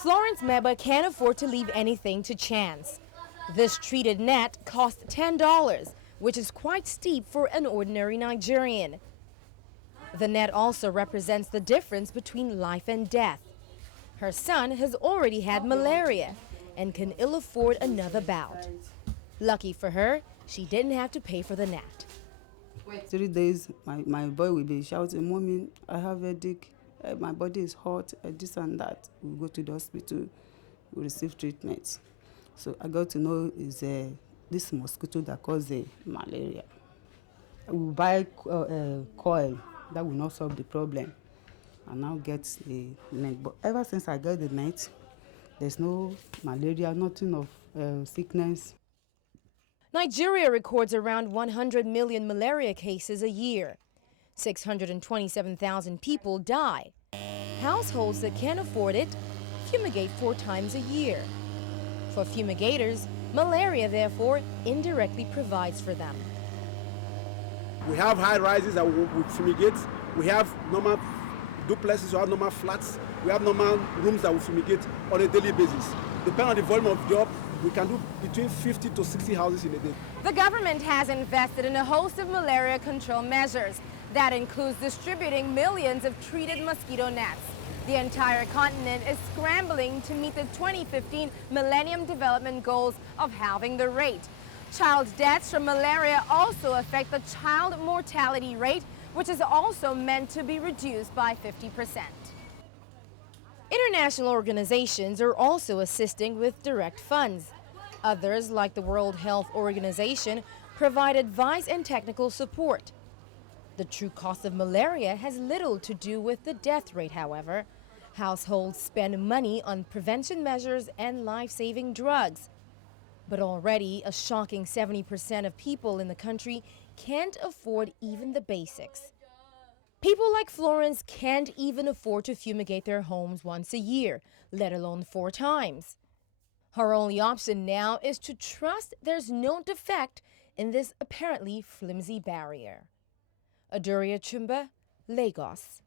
Florence Meba can't afford to leave anything to chance. This treated net costs $10, which is quite steep for an ordinary Nigerian. The net also represents the difference between life and death. Her son has already had malaria and can ill afford another bout. Lucky for her, she didn't have to pay for the net. 3 days, my boy will be shouting, "Mommy, I have a headache, my body is hot, this and that." We go to the hospital, we receive treatment. So I got to know is this mosquito that causes malaria. We buy coil that will not solve the problem. I now get the net. But ever since I got the net, there's no malaria, nothing of sickness. Nigeria records around 100 million malaria cases a year. 627,000 people die. Households that can't afford it fumigate 4 times a year. For fumigators, malaria, therefore, indirectly provides for them. We have high rises that we fumigate. We have normal duplexes, we have normal flats. We have normal rooms that we fumigate on a daily basis. Depending on the volume of job, we can do between 50 to 60 houses in a day. The government has invested in a host of malaria control measures. That includes distributing millions of treated mosquito nets. The entire continent is scrambling to meet the 2015 Millennium Development Goals of halving the rate. Child deaths from malaria also affect the child mortality rate, which is also meant to be reduced by 50%. International organizations are also assisting with direct funds. Others, like the World Health Organization, provide advice and technical support. The true cost of malaria has little to do with the death rate, however. Households spend money on prevention measures and life-saving drugs. But already, a shocking 70% of people in the country can't afford even the basics. People like Florence can't even afford to fumigate their homes once a year, let alone 4 times. Her only option now is to trust there's no defect in this apparently flimsy barrier. Altogether.Achumba, Lagos.